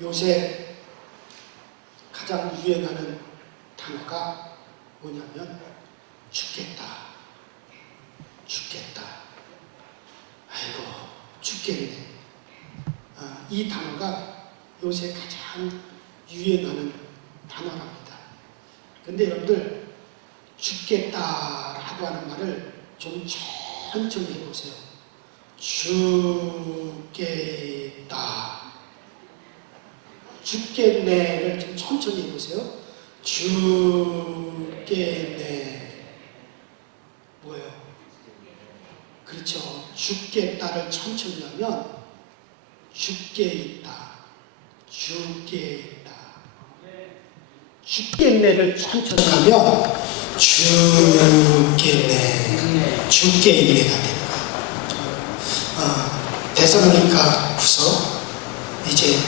요새 가장 유행하는 단어가 뭐냐면 죽겠다. 죽겠다. 아이고 죽겠네. 이 단어가 요새 가장 유행하는 단어랍니다. 근데 여러분들 죽겠다라고 하는 말을 좀 천천히 해보세요. 죽겠다. 죽겠네를 좀 천천히 해보세요. 죽겠네. 뭐예요? 그렇죠. 죽겠다를 천천히 하면 죽게 있다. 죽게 있다. 죽겠네를 천천히 하면 죽겠네. 죽게 있네가 됩니다. 데살로니가 후서 이제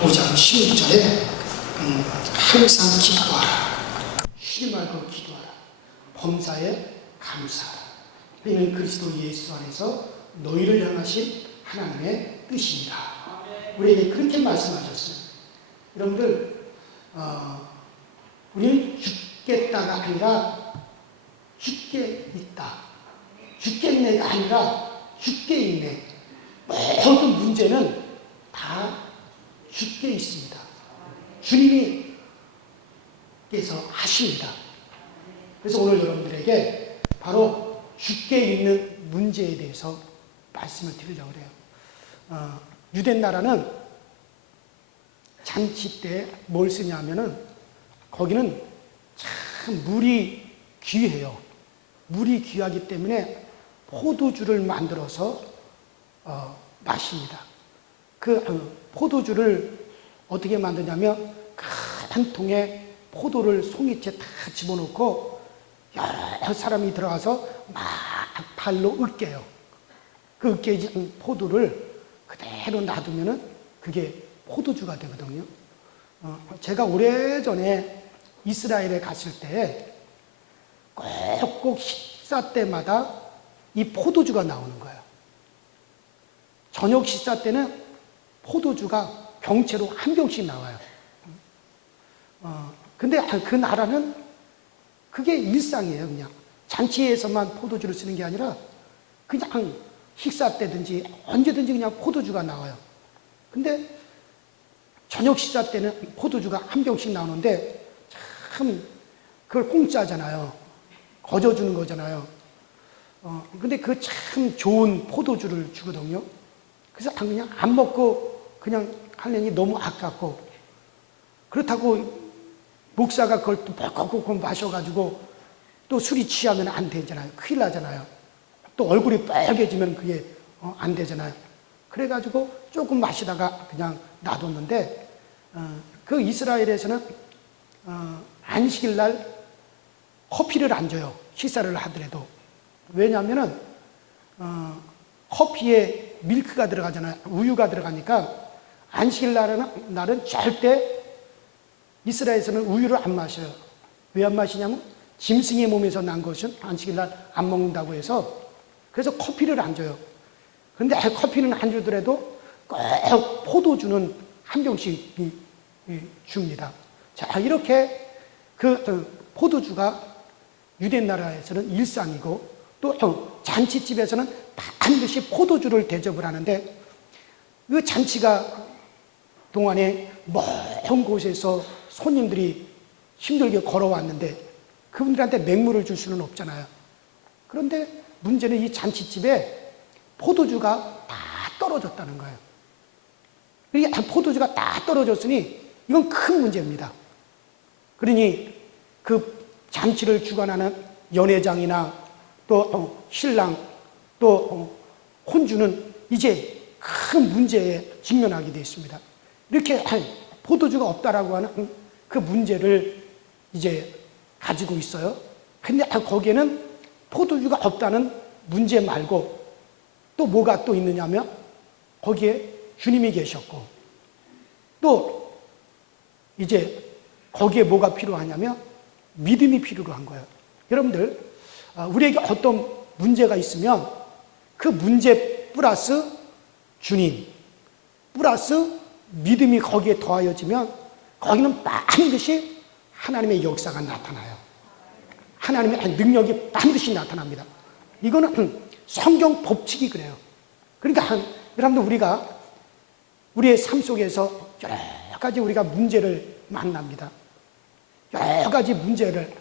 5장 16절에 항상 기도하라. 쉬지 말고 기도하라. 범사에 감사하라. 이는 그리스도 예수 안에서 너희를 향하신 하나님의 뜻입니다. 우리에게 그렇게 말씀하셨어요. 여러분들 우리는 죽겠다가 아니라 죽게 있다. 죽겠네가 아니라 죽게 있네. 모든 문제는 다 죽게 있습니다. 주님께서 하십니다. 그래서 오늘 여러분들에게 바로 죽게 있는 문제에 대해서 말씀을 드리려고 해요. 유대 나라는 잔치 때 뭘 쓰냐면은 거기는 참 물이 귀해요. 물이 귀하기 때문에 포도주를 만들어서 마십니다. 그 포도주를 어떻게 만드냐면 큰 통에 포도를 송이채 다 집어넣고 여러 사람이 들어가서 막 발로 으깨요. 그 으깨진 포도를 그대로 놔두면은 그게 포도주가 되거든요. 제가 오래전에 이스라엘에 갔을 때 꼭 식사 때마다 이 포도주가 나오는 거예요. 저녁 식사 때는 포도주가 병째로 한 병씩 나와요. 근데 그 나라는 그게 일상이에요. 그냥 잔치에서만 포도주를 쓰는 게 아니라 그냥 식사 때든지 언제든지 그냥 포도주가 나와요. 근데 저녁 식사 때는 포도주가 한 병씩 나오는데 참 그걸 공짜잖아요. 거저주는 거잖아요. 근데 그 참 좋은 포도주를 주거든요. 그래서 그냥 안 먹고 그냥 하려니 너무 아깝고, 그렇다고 목사가 그걸 또 꼭꼭 마셔가지고 또 술이 취하면 안 되잖아요. 큰일 나잖아요. 또 얼굴이 빨개지면 그게 안 되잖아요. 그래가지고 조금 마시다가 그냥 놔뒀는데, 그 이스라엘에서는 안식일 날 커피를 안 줘요. 식사를 하더라도. 왜냐하면은 커피에 밀크가 들어가잖아요. 우유가 들어가니까 안식일 날은 절대 이스라엘에서는 우유를 안 마셔요. 왜 안 마시냐면 짐승의 몸에서 난 것은 안식일 날 안 먹는다고 해서, 그래서 커피를 안 줘요. 그런데 커피는 안 주더라도 꼭 포도주는 한 병씩 줍니다. 자, 이렇게 그 포도주가 유대 나라에서는 일상이고, 또 잔치집에서는 반드시 포도주를 대접을 하는데, 그 잔치가 동안에 먼 곳에서 손님들이 힘들게 걸어왔는데 그분들한테 맹물을 줄 수는 없잖아요. 그런데 문제는 이 잔치집에 포도주가 다 떨어졌다는 거예요. 이 포도주가 다 떨어졌으니 이건 큰 문제입니다. 그러니 그 잔치를 주관하는 연회장이나 또 신랑 또 혼주는 이제 큰 문제에 직면하게 되어 있습니다. 이렇게 포도주가 없다라고 하는 그 문제를 이제 가지고 있어요. 근데 거기에는 포도주가 없다는 문제 말고 또 뭐가 또 있느냐면, 거기에 주님이 계셨고, 또 이제 거기에 뭐가 필요하냐면 믿음이 필요한 거예요. 여러분들, 우리에게 어떤 문제가 있으면 그 문제 플러스 주님 플러스 믿음이 거기에 더하여지면 거기는 반드시 하나님의 역사가 나타나요. 하나님의 능력이 반드시 나타납니다. 이거는 성경 법칙이 그래요. 그러니까 여러분들 우리가 우리의 삶 속에서 여러 가지 우리가 문제를 만납니다. 여러 가지 문제를,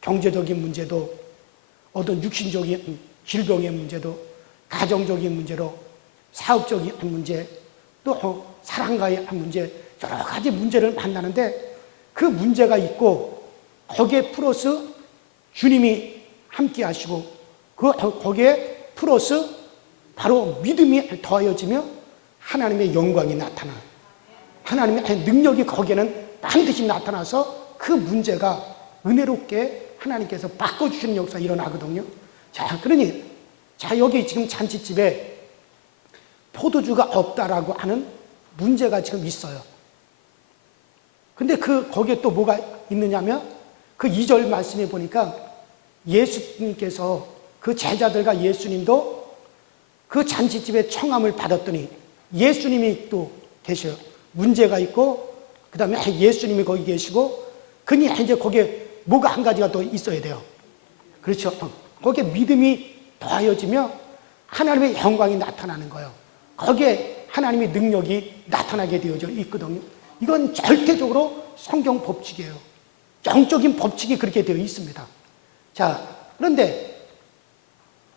경제적인 문제도, 어떤 육신적인 질병의 문제도, 가정적인 문제로, 사업적인 문제, 또 사랑과의 문제, 여러 가지 문제를 만나는데 그 문제가 있고 거기에 플러스 주님이 함께 하시고 거기에 플러스 바로 믿음이 더하여지며 하나님의 영광이 나타나, 하나님의 능력이 거기에는 반드시 나타나서 그 문제가 은혜롭게 하나님께서 바꿔주시는 역사가 일어나거든요. 자, 그러니 여기 지금 잔치집에 포도주가 없다라고 하는 문제가 지금 있어요. 근데 거기에 또 뭐가 있느냐면 그 2절 말씀에 보니까 예수님께서 그 제자들과 예수님도 그 잔치집에 청함을 받았더니 예수님이 또 계셔요. 문제가 있고 그 다음에 예수님이 거기 계시고 그니 이제 거기에 뭐가 한 가지가 더 있어야 돼요. 그렇죠. 거기에 믿음이 더하여지며 하나님의 영광이 나타나는 거예요. 거기에 하나님의 능력이 나타나게 되어져 있거든요. 이건 절대적으로 성경 법칙이에요. 영적인 법칙이 그렇게 되어 있습니다. 자, 그런데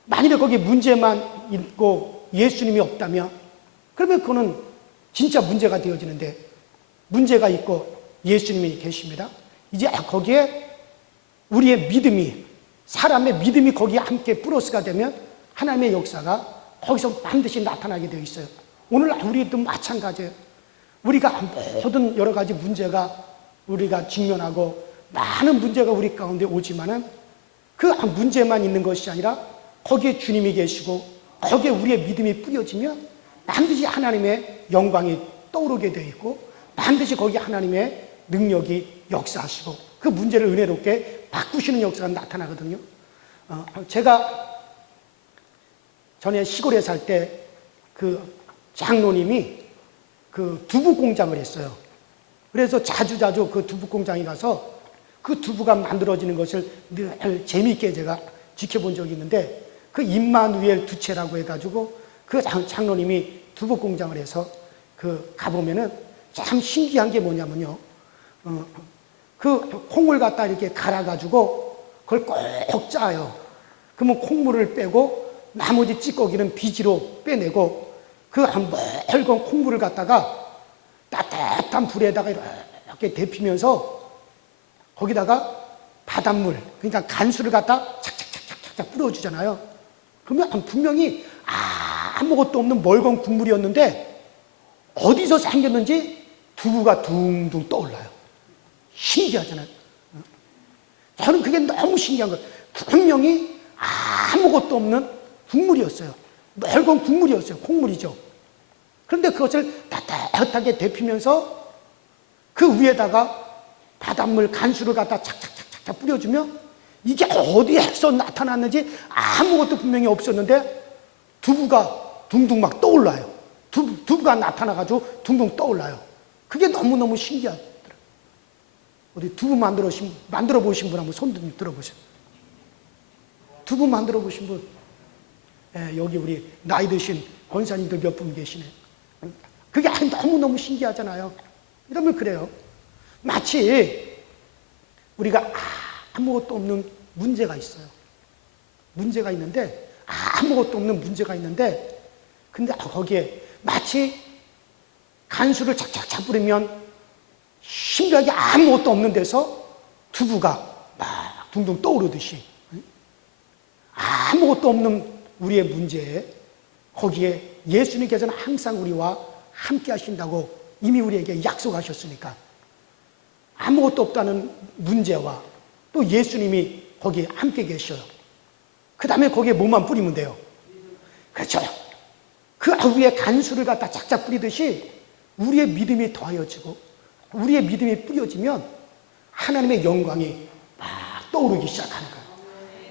만일에 거기에 문제만 있고 예수님이 없다면 그러면 그거는 진짜 문제가 되어지는데 문제가 있고 예수님이 계십니다. 이제 거기에 우리의 믿음이, 사람의 믿음이 거기에 함께 플러스가 되면 하나님의 역사가 거기서 반드시 나타나게 되어 있어요. 오늘 우리도 마찬가지예요. 우리가 모든 여러 가지 문제가 우리가 직면하고 많은 문제가 우리 가운데 오지만은 그 문제만 있는 것이 아니라 거기에 주님이 계시고 거기에 우리의 믿음이 뿌려지면 반드시 하나님의 영광이 떠오르게 되어 있고 반드시 거기에 하나님의 능력이 역사하시고 그 문제를 은혜롭게 바꾸시는 역사가 나타나거든요. 제가 전에 시골에 살 때 그 장로님이 그 두부 공장을 했어요. 그래서 자주 그 두부 공장에 가서 그 두부가 만들어지는 것을 늘 재미있게 제가 지켜본 적이 있는데 그 임마누엘 두체라고 해가지고 그 장로님이 두부 공장을 해서 그 가보면은 참 신기한 게 뭐냐면요. 그 콩을 갖다 이렇게 갈아가지고 그걸 꼭 짜요. 그러면 콩물을 빼고 나머지 찌꺼기는 비지로 빼내고 그 맑은 콩물을 갖다가 따뜻한 불에다가 이렇게 데피면서 거기다가 바닷물, 그러니까 간수를 갖다 착착착착착 뿌려주잖아요. 그러면 분명히 아무것도 없는 맑은 국물이었는데 어디서 생겼는지 두부가 둥둥 떠올라요. 신기하잖아요. 저는 그게 너무 신기한 거예요. 분명히 아무것도 없는 국물이었어요. 맑은 국물이었어요. 콩물이죠. 그런데 그것을 따뜻하게 데피면서 그 위에다가 바닷물 간수를 갖다 착착착착 뿌려주면 이게 어디에서 나타났는지 아무것도 분명히 없었는데 두부가 둥둥 막 떠올라요. 두부가 나타나가지고 둥둥 떠올라요. 그게 너무너무 신기하더라고요. 어디 두부 만들어 보신 분 한번 손 좀 들어보세요. 두부 만들어 보신 분. 여기 우리 나이 드신 권사님들 몇 분 계시네. 그게 너무너무 신기하잖아요. 이러면 그래요. 마치 우리가 아무것도 없는 문제가 있어요. 문제가 있는데 아무것도 없는 문제가 있는데 근데 거기에 마치 간수를 착착착 뿌리면 신기하게 아무것도 없는 데서 두부가 막 둥둥 떠오르듯이 아무것도 없는 우리의 문제에 거기에 예수님께서는 항상 우리와 함께 하신다고 이미 우리에게 약속하셨으니까 아무것도 없다는 문제와 또 예수님이 거기에 함께 계셔요. 그 다음에 거기에 뭐만 뿌리면 돼요? 그렇죠. 그 위에 간수를 갖다 착착 뿌리듯이 우리의 믿음이 더하여지고 우리의 믿음이 뿌려지면 하나님의 영광이 막 떠오르기 시작하는 거예요.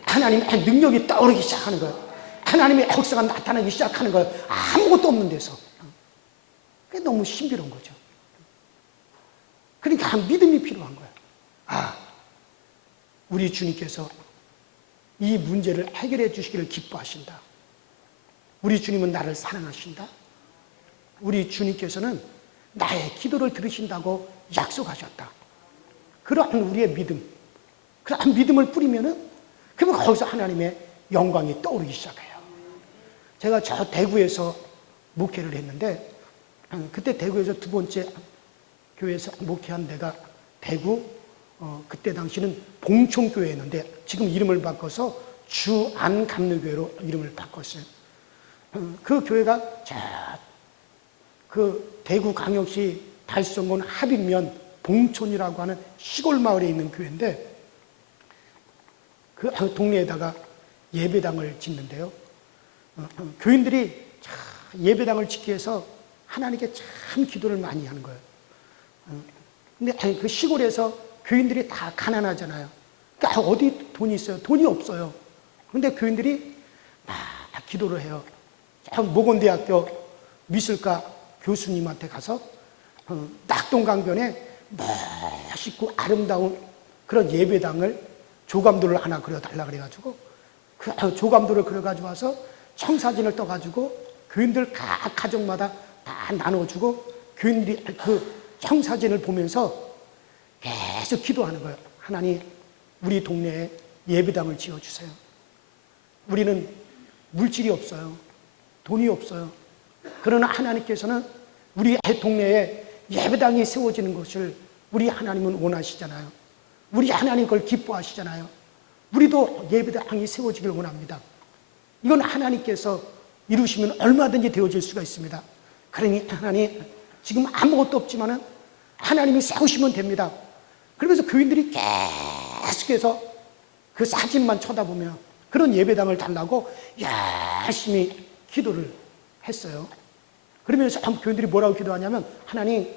하나님의 능력이 떠오르기 시작하는 거예요. 하나님의 역사가 나타나기 시작하는 거예요. 아무것도 없는 데서. 그게 너무 신비로운 거죠. 그러니까 믿음이 필요한 거예요. 아, 우리 주님께서 이 문제를 해결해 주시기를 기뻐하신다. 우리 주님은 나를 사랑하신다. 우리 주님께서는 나의 기도를 들으신다고 약속하셨다. 그러한 우리의 믿음, 그러한 믿음을 뿌리면은 그러면 거기서 하나님의 영광이 떠오르기 시작해요. 제가 저 대구에서 목회를 했는데 그때 대구에서 두 번째 교회에서 목회한 데가 대구 그때 당시는 봉총교회였는데 지금 이름을 바꿔서 주안감리교회로 이름을 바꿨어요. 그 교회가 그 대구광역시 달성군 합인면 봉촌이라고 하는 시골 마을에 있는 교회인데 그 동네에다가 예배당을 짓는데요. 교인들이 예배당을 짓기 위해서 하나님께 참 기도를 많이 하는 거예요. 근데 그 시골에서 교인들이 다 가난하잖아요. 그러니까 어디 돈이 있어요? 돈이 없어요. 근데 교인들이 막 기도를 해요. 모건대학교 미술과 교수님한테 가서 낙동강변에 멋있고 아름다운 그런 예배당을 조감도를 하나 그려달라 그래가지고 그 조감도를 그려가지고 와서 청사진을 떠가지고 교인들 각 가정마다 다 나눠주고 교인들이 그 청사진을 보면서 계속 기도하는 거예요. 하나님, 우리 동네에 예배당을 지어주세요. 우리는 물질이 없어요. 돈이 없어요. 그러나 하나님께서는 우리 동네에 예배당이 세워지는 것을 우리 하나님은 원하시잖아요. 우리 하나님 그걸 기뻐하시잖아요. 우리도 예배당이 세워지길 원합니다. 이건 하나님께서 이루시면 얼마든지 되어질 수가 있습니다. 그러니 하나님, 지금 아무것도 없지만은 하나님이 세우시면 됩니다. 그러면서 교인들이 계속해서 그 사진만 쳐다보며 그런 예배당을 달라고 열심히 기도를 했어요. 그러면서 교인들이 뭐라고 기도하냐면, 하나님,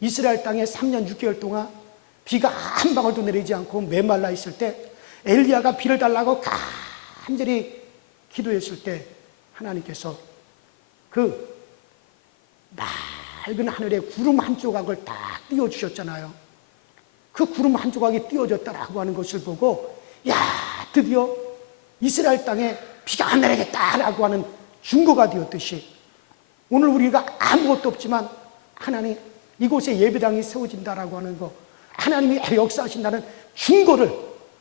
이스라엘 땅에 3년 6개월 동안 비가 한 방울도 내리지 않고 메말라 있을 때 엘리야가 비를 달라고 간절히 기도했을 때 하나님께서 그 맑은 하늘에 구름 한 조각을 딱 띄워주셨잖아요. 그 구름 한 조각이 띄워졌다라고 하는 것을 보고, 야, 드디어 이스라엘 땅에 비가 안 내리겠다라고 하는 증거가 되었듯이 오늘 우리가 아무것도 없지만 하나님, 이곳에 예배당이 세워진다라고 하는 거, 하나님이 역사하신다는 증거를,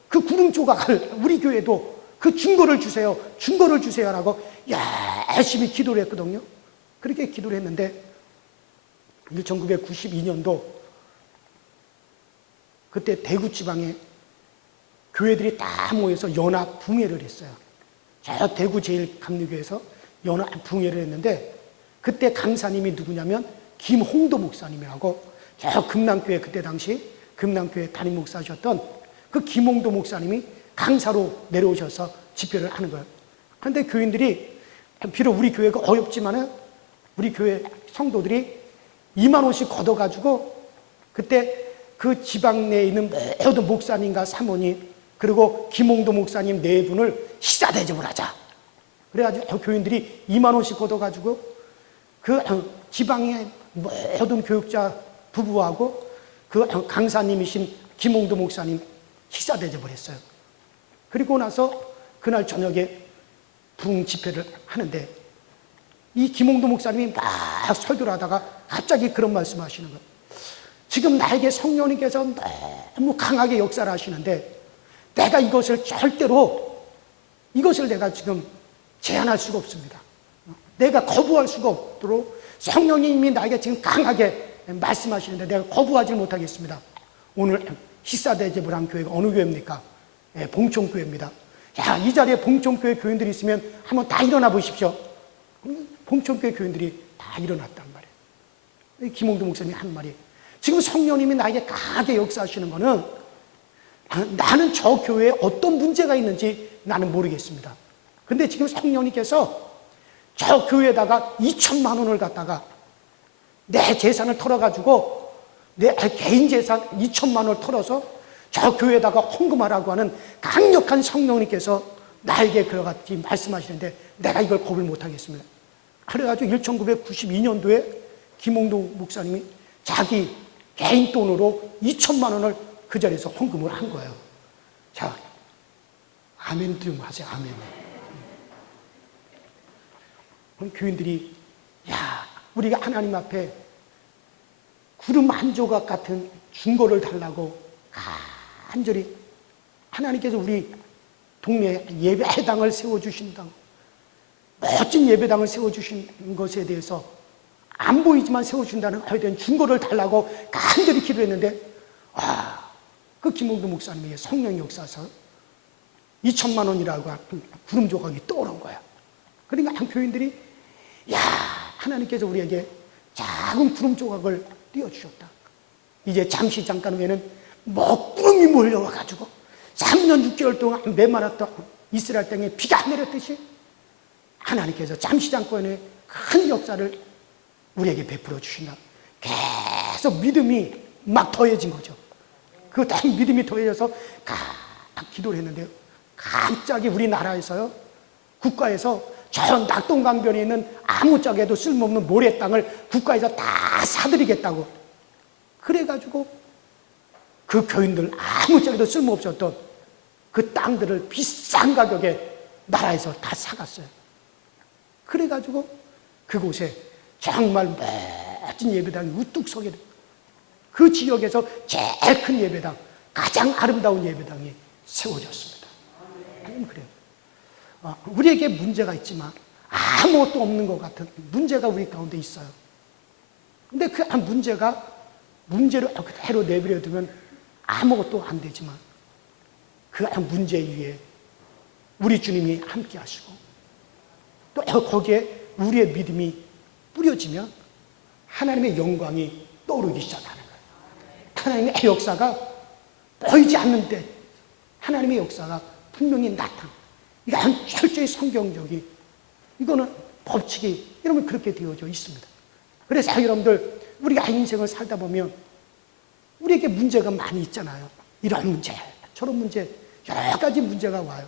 그 구름 조각을 우리 교회도 그 증거를 주세요, 증거를 주세요라고 열심히 기도를 했거든요. 그렇게 기도를 했는데 1992년도 그때 대구 지방에 교회들이 다 모여서 연합 붕회를 했어요. 저 대구 제일감리교회에서 연합 붕회를 했는데 그때 강사님이 누구냐면 김홍도 목사님이라고, 저 금남교회 그때 당시 금남교회 담임 목사셨던 그 김홍도 목사님이 강사로 내려오셔서 집회를 하는 거예요. 그런데 교인들이, 비록 우리 교회가 어렵지만은 우리 교회 성도들이 2만 원씩 걷어가지고 그때 그 지방 내에 있는 모든 목사님과 사모님 그리고 김홍도 목사님 네 분을 식사 대접을 하자. 그래가지고 교인들이 2만 원씩 걷어가지고 그 지방의 모든 교육자 부부하고 그 강사님이신 김홍도 목사님 식사 대접을 했어요. 그리고 나서 그날 저녁에 붕 집회를 하는데 이 김홍도 목사님이 막 설교를 하다가 갑자기 그런 말씀 하시는 거예요. 지금 나에게 성령님께서 너무 강하게 역사를 하시는데 내가 이것을 절대로, 이것을 내가 지금 제한할 수가 없습니다. 내가 거부할 수가 없도록 성령님이 나에게 지금 강하게 말씀하시는데 내가 거부하지 못하겠습니다. 오늘 식사 대접을 한 교회가 어느 교회입니까? 봉총교회입니다. 자, 이 자리에 봉총교회 교인들이 있으면 한번 다 일어나 보십시오. 봉총교회 교인들이 다 일어났단 말이에요. 김홍도 목사님이 한 말이, 지금 성령님이 나에게 강하게 역사하시는 거는 나는 저 교회에 어떤 문제가 있는지 나는 모르겠습니다. 근데 지금 성령님께서 저 교회에다가 2천만 원을 갖다가 내 재산을 털어가지고 내 개인 재산 2천만 원을 털어서 저 교회에다가 헌금하라고 하는 강력한 성령님께서 나에게 그렇게 말씀하시는데 내가 이걸 거부를 못하겠습니다. 그래가지고 1992년도에 김홍도 목사님이 자기 개인 돈으로 2천만 원을 그 자리에서 헌금을 한 거예요. 자, 아멘 좀 하세요. 아멘. 그럼 교인들이 야, 우리가 하나님 앞에 구름 한 조각 같은 중고를 달라고 간절히 하나님께서 우리 동네에 예배당을 세워주신다고, 멋진 예배당을 세워주신 것에 대해서 안 보이지만 세워준다는 거에 대한 중고를 달라고 간절히 기도했는데, 그 김홍도 목사님의 성령 역사에서 2천만 원이라고 하는 구름 조각이 떠오른 거야. 그러니까 한 교인들이 야, 하나님께서 우리에게 작은 구름 조각을 띄워주셨다. 이제 잠깐 후에는 먹구름이 몰려와가지고 3년 6개월 동안 메마랐던 이스라엘 땅에 비가 내렸듯이 하나님께서 잠깐의 큰 역사를 우리에게 베풀어 주신다. 계속 믿음이 막 더해진 거죠. 그 믿음이 더해져서 기도를 했는데요. 갑자기 우리나라에서요, 국가에서 저 낙동강변에 있는 아무짝에도 쓸모없는 모래 땅을 국가에서 다 사들이겠다고. 그래가지고 그 교인들 아무짝에도 쓸모없었던 그 땅들을 비싼 가격에 나라에서 다 사갔어요. 그래가지고 그곳에 정말 멋진 예배당이 우뚝 서게 돼요. 그 지역에서 제일 큰 예배당, 가장 아름다운 예배당이 세워졌습니다. 그래요. 우리에게 문제가 있지만 아무것도 없는 것 같은 문제가 우리 가운데 있어요. 근데 그 문제를 그대로 내버려 두면 아무것도 안 되지만 그 문제 위에 우리 주님이 함께 하시고 또 거기에 우리의 믿음이 뿌려지면 하나님의 영광이 떠오르기 시작하는 거예요. 하나님의 역사가 보이지 않는데 하나님의 역사가 분명히 나타나. 이거 철저히 성경적이, 이거는 법칙이 여러분 그렇게 되어져 있습니다. 그래서 여러분들 우리가 인생을 살다 보면 우리에게 문제가 많이 있잖아요. 이런 문제, 저런 문제, 여러 가지 문제가 와요.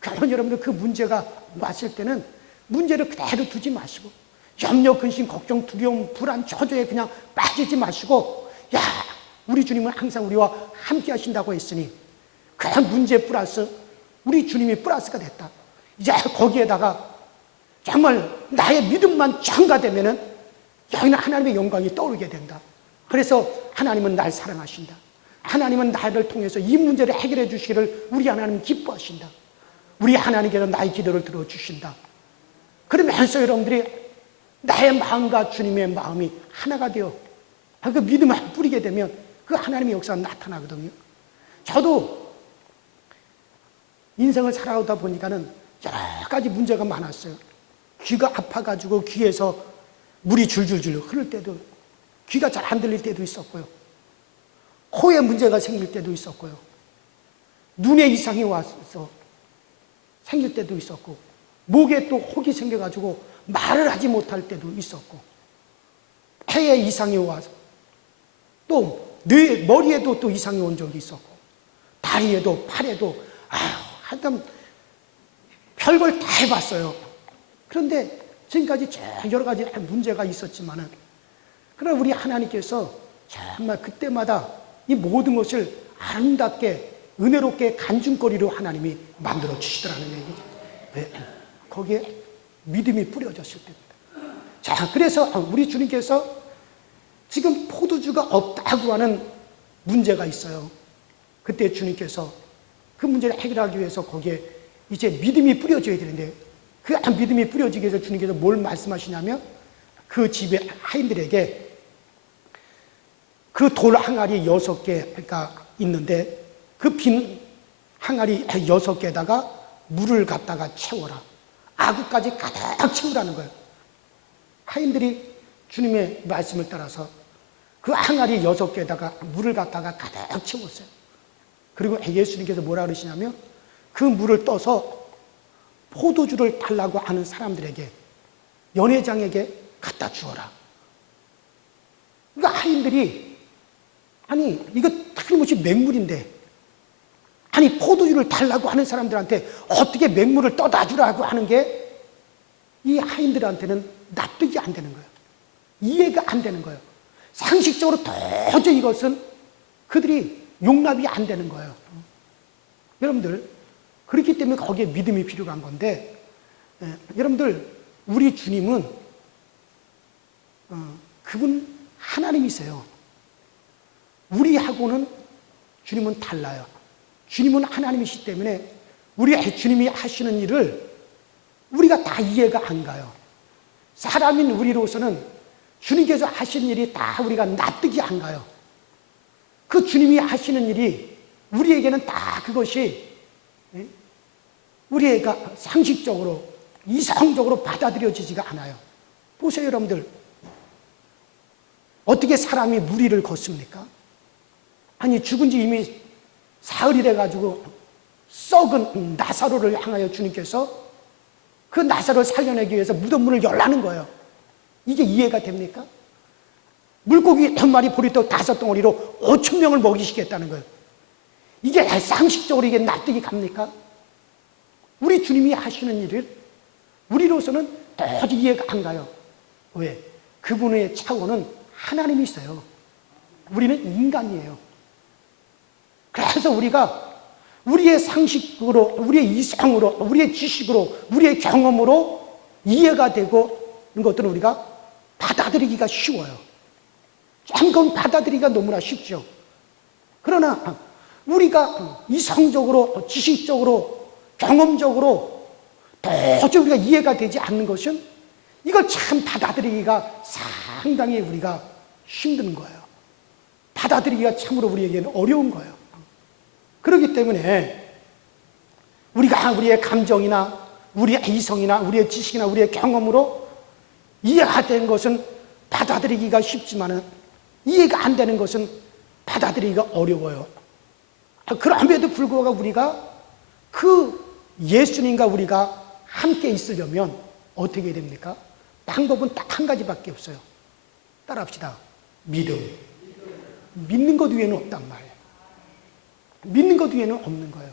그러면 여러분들 그 문제가 왔을 때는 문제를 그대로 두지 마시고 염려, 근심, 걱정, 두려움, 불안, 저주에 그냥 빠지지 마시고, 야, 우리 주님은 항상 우리와 함께 하신다고 했으니 그 문제 플러스 우리 주님이 플러스가 됐다. 이제 거기에다가 정말 나의 믿음만 첨가되면은 여기는 하나님의 영광이 떠오르게 된다. 그래서 하나님은 날 사랑하신다. 하나님은 나를 통해서 이 문제를 해결해 주시기를 우리 하나님 기뻐하신다. 우리 하나님께서 나의 기도를 들어주신다. 그러면서 여러분들이 나의 마음과 주님의 마음이 하나가 되어 그 믿음을 뿌리게 되면 그 하나님의 역사가 나타나거든요. 저도 인생을 살아오다 보니까는 여러 가지 문제가 많았어요. 귀가 아파가지고 귀에서 물이 줄줄줄 흐를 때도, 귀가 잘 안 들릴 때도 있었고요. 코에 문제가 생길 때도 있었고요. 눈에 이상이 와서 생길 때도 있었고, 목에 또 혹이 생겨가지고 말을 하지 못할 때도 있었고, 폐에 이상이 와서 또 머리에도 또 이상이 온 적이 있었고, 다리에도 팔에도 하여튼 별걸 다 해봤어요. 그런데 지금까지 여러 가지 문제가 있었지만은, 그러나 우리 하나님께서 정말 그때마다 이 모든 것을 아름답게 은혜롭게 간증거리로 하나님이 만들어 주시더라는 얘기죠. 왜? 거기에 믿음이 뿌려졌을 때입니다. 자, 그래서 우리 주님께서 지금 포도주가 없다고 하는 문제가 있어요. 그때 주님께서 그 문제를 해결하기 위해서 거기에 이제 믿음이 뿌려져야 되는데, 그 믿음이 뿌려지기 위해서 주님께서 뭘 말씀하시냐면, 그 집의 하인들에게 그 돌 항아리 6개가 있는데 그 빈 항아리 6개에다가 물을 갖다가 채워라. 아구까지 가득 채우라는 거예요. 하인들이 주님의 말씀을 따라서 그 항아리 6개에다가 물을 갖다가 가득 채웠어요. 그리고 예수님께서 뭐라 그러시냐면, 그 물을 떠서 포도주를 달라고 하는 사람들에게, 연회장에게 갖다 주어라. 그러니까 하인들이, 아니 이거 틀림없이 맹물인데, 아니 포도주를 달라고 하는 사람들한테 어떻게 맹물을 떠다 주라고 하는 게 이 하인들한테는 납득이 안 되는 거예요. 이해가 안 되는 거예요. 상식적으로 도저히 이것은 그들이 용납이 안 되는 거예요. 여러분들, 그렇기 때문에 거기에 믿음이 필요한 건데, 여러분들, 우리 주님은 그분 하나님이세요. 우리하고는 주님은 달라요. 주님은 하나님이시기 때문에 우리 주님이 하시는 일을 우리가 다 이해가 안 가요. 사람인 우리로서는 주님께서 하시는 일이 다 우리가 납득이 안 가요. 그 주님이 하시는 일이 우리에게는 다 그것이 우리가 상식적으로 이성적으로 받아들여지지가 않아요. 보세요, 여러분들. 어떻게 사람이 무리를 걷습니까? 아니, 죽은 지 이미 사흘이 돼가지고 썩은 나사로를 향하여 주님께서 그 나사로를 살려내기 위해서 무덤문을 열라는 거예요. 이게 이해가 됩니까? 물고기 1마리 보리떡 5덩어리로 5,000명을 먹이시겠다는 거예요. 이게 상식적으로 이게 납득이 갑니까? 우리 주님이 하시는 일을 우리로서는 도저히 이해가 안 가요. 왜? 그분의 차원은 하나님이세요. 우리는 인간이에요. 그래서 우리가 우리의 상식으로, 우리의 이성으로, 우리의 지식으로, 우리의 경험으로 이해가 되고 이런 것들은 우리가 받아들이기가 쉬워요. 참 그건 받아들이기가 너무나 쉽죠. 그러나 우리가 이성적으로, 지식적으로, 경험적으로 도저히 우리가 이해가 되지 않는 것은 이걸 참 받아들이기가 상당히 우리가 힘든 거예요. 받아들이기가 참으로 우리에게는 어려운 거예요. 그렇기 때문에 우리가 우리의 감정이나 우리의 이성이나 우리의 지식이나 우리의 경험으로 이해가 된 것은 받아들이기가 쉽지만은 이해가 안 되는 것은 받아들이기가 어려워요. 그럼에도 불구하고 우리가 그 예수님과 우리가 함께 있으려면 어떻게 해야 됩니까? 방법은 딱 한 가지밖에 없어요. 따라합시다. 믿음. 믿는 것 외에는 없단 말이에요. 믿는 것 외에는 없는 거예요.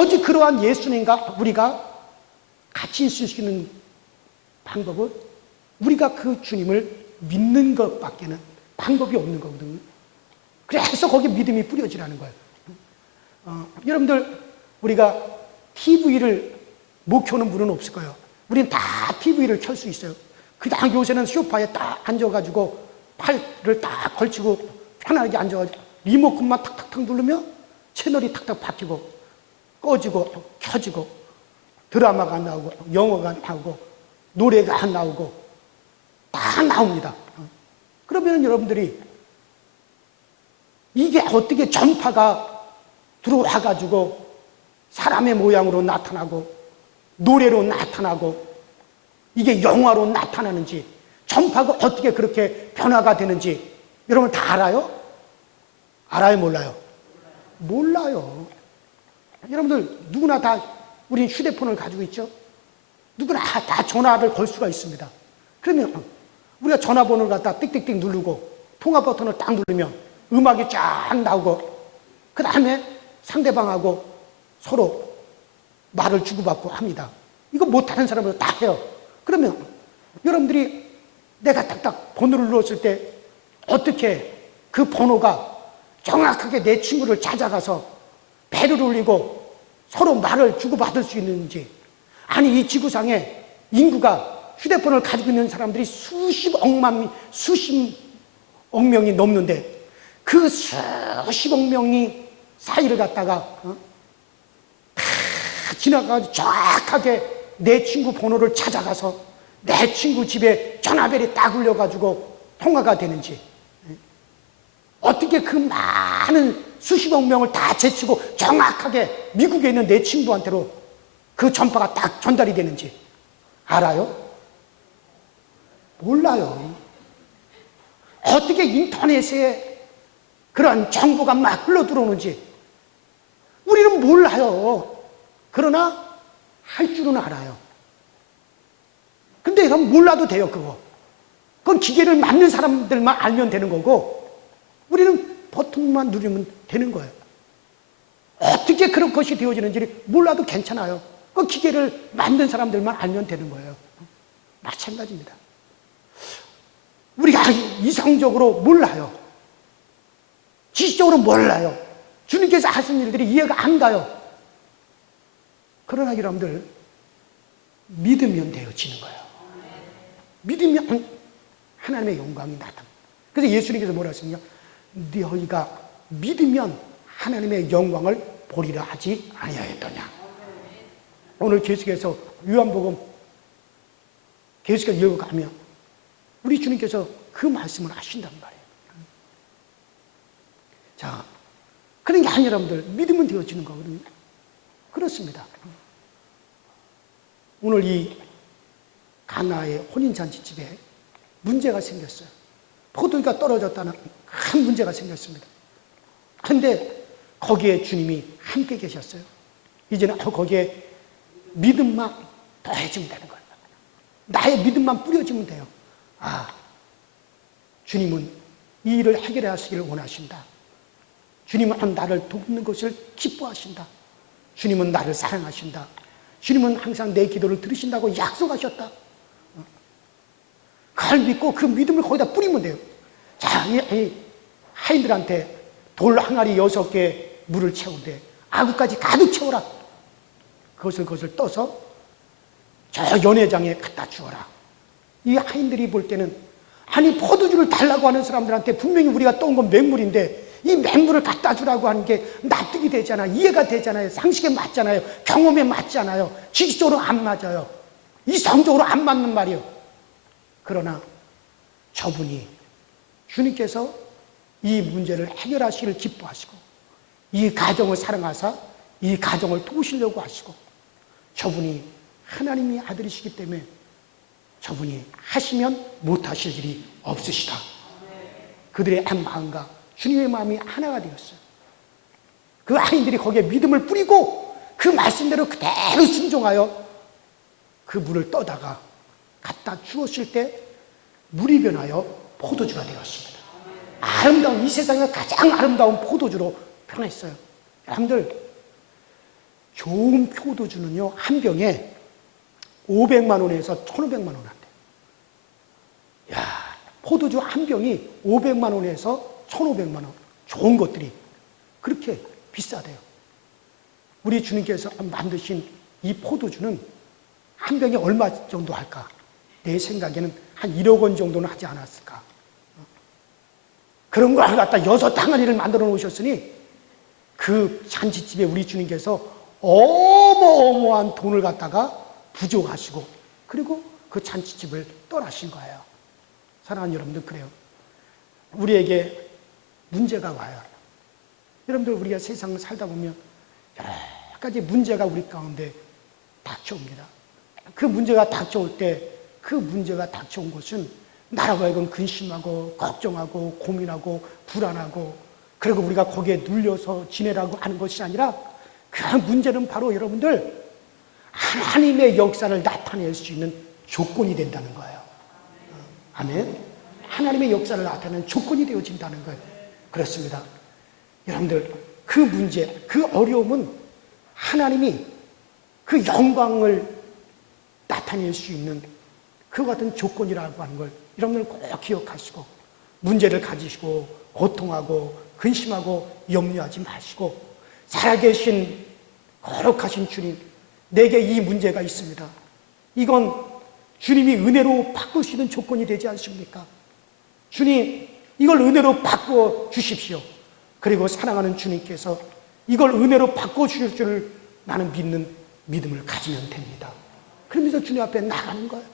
오직 그러한 예수님과 우리가 같이 있을 수 있는 방법은 우리가 그 주님을 믿는 것밖에는 방법이 없는 거거든요. 그래서 거기에 믿음이 뿌려지라는 거예요. 여러분들, 우리가 TV를 못 켜는 분은 없을 거예요. 우리는 다 TV를 켤 수 있어요. 그냥 요새는 소파에 딱 앉아가지고 팔을 딱 걸치고 편하게 앉아가지고 리모컨만 탁탁탁 누르면 채널이 탁탁 바뀌고 꺼지고 켜지고 드라마가 나오고 영화가 나오고 노래가 안 나오고 다 나옵니다. 그러면 여러분들이 이게 어떻게 전파가 들어와가지고 사람의 모양으로 나타나고 노래로 나타나고 이게 영화로 나타나는지 전파가 어떻게 그렇게 변화가 되는지 여러분 다 알아요? 알아요, 몰라요? 몰라요. 여러분들 누구나 다 우리 휴대폰을 가지고 있죠? 누구나 다 전화를 걸 수가 있습니다. 그러면 우리가 전화번호를 갖다 띡띡띡 누르고 통화 버튼을 딱 누르면 음악이 쫙 나오고 그 다음에 상대방하고 서로 말을 주고받고 합니다. 이거 못하는 사람은 다 해요. 그러면 여러분들이 내가 딱딱 번호를 눌렀을 때 어떻게 그 번호가 정확하게 내 친구를 찾아가서 배를 울리고 서로 말을 주고받을 수 있는지, 아니 이 지구상에 인구가 휴대폰을 가지고 있는 사람들이 수십억 명이 넘는데 그 수십억 명이 사이를 갖다가 다 지나가서 정확하게 내 친구 번호를 찾아가서 내 친구 집에 전화벨이 딱 울려가지고 통화가 되는지, 어떻게 그 많은 수십억 명을 다 제치고 정확하게 미국에 있는 내 친구한테로 그 전파가 딱 전달이 되는지 알아요? 몰라요. 어떻게 인터넷에 그런 정보가 막 흘러들어오는지 우리는 몰라요. 그러나 할 줄은 알아요. 근데 그럼 몰라도 돼요, 그거. 그건 기계를 만든 사람들만 알면 되는 거고 우리는 버튼만 누르면 되는 거예요. 어떻게 그런 것이 되어지는지 몰라도 괜찮아요. 그 기계를 만든 사람들만 알면 되는 거예요. 마찬가지입니다. 우리가 이성적으로 몰라요. 지식적으로 몰라요. 주님께서 하신 일들이 이해가 안 가요. 그러나 여러분들, 믿으면 되어지는 거예요. 믿으면 하나님의 영광이 나타납니다. 그래서 예수님께서 뭐라 하셨냐? 너희가 믿으면 하나님의 영광을 보리라 하지 아니하였더냐. 오늘 계속해서 요한복음 계속해서 읽어가면 우리 주님께서 그 말씀을 하신단 말이에요. 자, 그런 게 아니라 여러분들, 믿으면 되어지는 거거든요. 그렇습니다. 오늘 이 가나의 혼인잔치집에 문제가 생겼어요. 포도주가 떨어졌다는 큰 문제가 생겼습니다. 그런데 거기에 주님이 함께 계셨어요. 이제는 거기에 믿음만 더해지면 되는 거예요. 나의 믿음만 뿌려지면 돼요. 아, 주님은 이 일을 해결해 하시기를 원하신다. 주님은 나를 돕는 것을 기뻐하신다. 주님은 나를 사랑하신다. 주님은 항상 내 기도를 들으신다고 약속하셨다. 그걸 믿고 그 믿음을 거기다 뿌리면 돼요. 자, 이 하인들한테 돌 항아리 6개 물을 채운대. 아구까지 가득 채워라. 그것을 떠서 저 연회장에 갖다 주어라. 이 하인들이 볼 때는, 아니 포도주를 달라고 하는 사람들한테 분명히 우리가 떠온 건 맹물인데 이 맹물을 갖다 주라고 하는 게 납득이 되잖아요. 이해가 되잖아요. 상식에 맞잖아요. 경험에 맞잖아요. 지식적으로 안 맞아요. 이성적으로 안 맞는 말이에요. 그러나 저분이, 주님께서 이 문제를 해결하시기를 기뻐하시고 이 가정을 사랑하사 이 가정을 도우시려고 하시고, 저분이 하나님의 아들이시기 때문에 저분이 하시면 못하실 일이 없으시다. 그들의 한 마음과 주님의 마음이 하나가 되었어요. 그 아이들이 거기에 믿음을 뿌리고 그 말씀대로 그대로 순종하여 그 물을 떠다가 갖다 주었을 때 물이 변하여 포도주가 되었습니다. 아름다운, 이 세상에 가장 아름다운 포도주로 변했어요. 여러분들, 좋은 포도주는요, 한 병에 500만 원에서 1,500만 원 한대요. 야, 포도주 한 병이 500만 원에서 1,500만 원. 좋은 것들이 그렇게 비싸대요. 우리 주님께서 만드신 이 포도주는 한 병에 얼마 정도 할까? 내 생각에는 한 1억 원 정도는 하지 않았을까? 그런 걸 갖다 6 항아리를 만들어 놓으셨으니 그 잔치집에 우리 주님께서 어마어마한 돈을 갖다가 부족하시고, 그리고 그 잔치집을 떠나신 거예요. 사랑하는 여러분들, 그래요. 우리에게 문제가 와요. 여러분들, 우리가 세상을 살다 보면 여러 가지 문제가 우리 가운데 닥쳐옵니다. 그 문제가 닥쳐올 때, 그 문제가 닥쳐온 것은 나라고 하여금 근심하고 걱정하고 고민하고 불안하고, 그리고 우리가 거기에 눌려서 지내라고 하는 것이 아니라, 그 문제는 바로 여러분들 하나님의 역사를 나타낼 수 있는 조건이 된다는 거예요. 아멘. 하나님의 역사를 나타내는 조건이 되어진다는 거예요. 그렇습니다. 여러분들, 그 문제, 그 어려움은 하나님이 그 영광을 나타낼 수 있는 그 같은 조건이라고 하는 걸 여러분들 꼭 기억하시고, 문제를 가지시고 고통하고 근심하고 염려하지 마시고, 살아계신 거룩하신 주님, 내게 이 문제가 있습니다. 이건 주님이 은혜로 바꾸시는 조건이 되지 않습니까? 주님, 이걸 은혜로 바꿔 주십시오. 그리고 사랑하는 주님께서 이걸 은혜로 바꿔 주실 줄 나는 믿는 믿음을 가지면 됩니다. 그러면서 주님 앞에 나가는 거예요.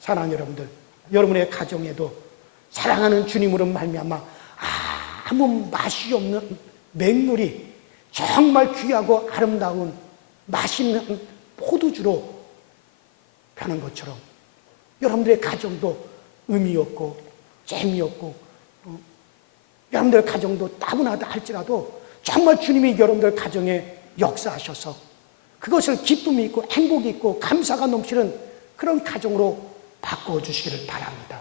사랑하는 여러분들, 여러분의 가정에도 사랑하는 주님으로 말미암아 아무 맛이 없는 맹물이 정말 귀하고 아름다운 맛있는 포도주로 변한 것처럼 여러분들의 가정도 의미 없고 재미없고, 여러분들 가정도 따분하다 할지라도 정말 주님이 여러분들 가정에 역사하셔서 그것을 기쁨이 있고 행복이 있고 감사가 넘치는 그런 가정으로 바꿔주시기를 바랍니다.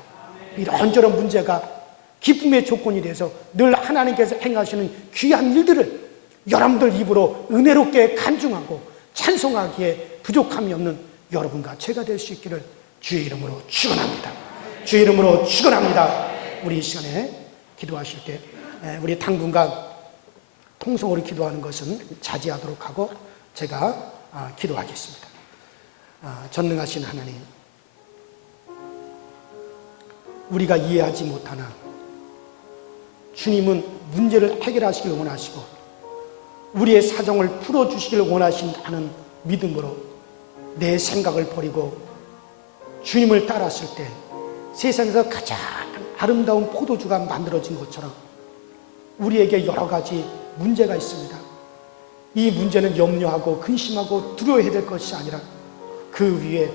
이런저런 문제가 기쁨의 조건이 돼서 늘 하나님께서 행하시는 귀한 일들을 여러분들 입으로 은혜롭게 간증하고 찬송하기에 부족함이 없는 여러분과 제가 될 수 있기를 주의 이름으로 축원합니다. 주 이름으로 축원합니다. 우리 이 시간에 기도하실 때 우리 당분간 통성으로 기도하는 것은 자제하도록 하고 제가 기도하겠습니다. 전능하신 하나님, 우리가 이해하지 못하나 주님은 문제를 해결하시길 원하시고 우리의 사정을 풀어주시길 원하신다는 믿음으로 내 생각을 버리고 주님을 따랐을 때 세상에서 가장 아름다운 포도주가 만들어진 것처럼 우리에게 여러 가지 문제가 있습니다. 이 문제는 염려하고 근심하고 두려워해야 될 것이 아니라 그 위에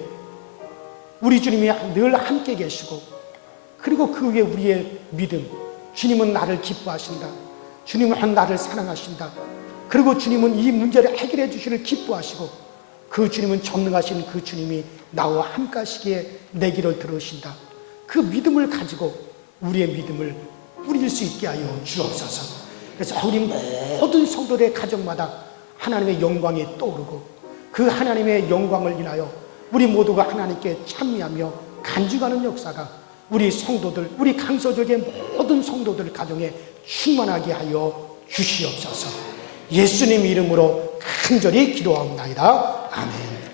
우리 주님이 늘 함께 계시고 그리고 그 위에 우리의 믿음, 주님은 나를 기뻐하신다, 주님은 나를 사랑하신다, 그리고 주님은 이 문제를 해결해 주시기를 기뻐하시고 그 주님은 전능하신 그 주님이 나와 함께 하시기에 내 길을 들으신다. 그 믿음을 가지고 우리의 믿음을 뿌릴 수 있게 하여 주옵소서. 그래서 우리 모든 성도들의 가정마다 하나님의 영광이 떠오르고 그 하나님의 영광을 인하여 우리 모두가 하나님께 찬미하며 간증하는 역사가 우리 성도들, 우리 강서적의 모든 성도들 가정에 충만하게 하여 주시옵소서. 예수님 이름으로 간절히 기도하옵나이다. 아멘.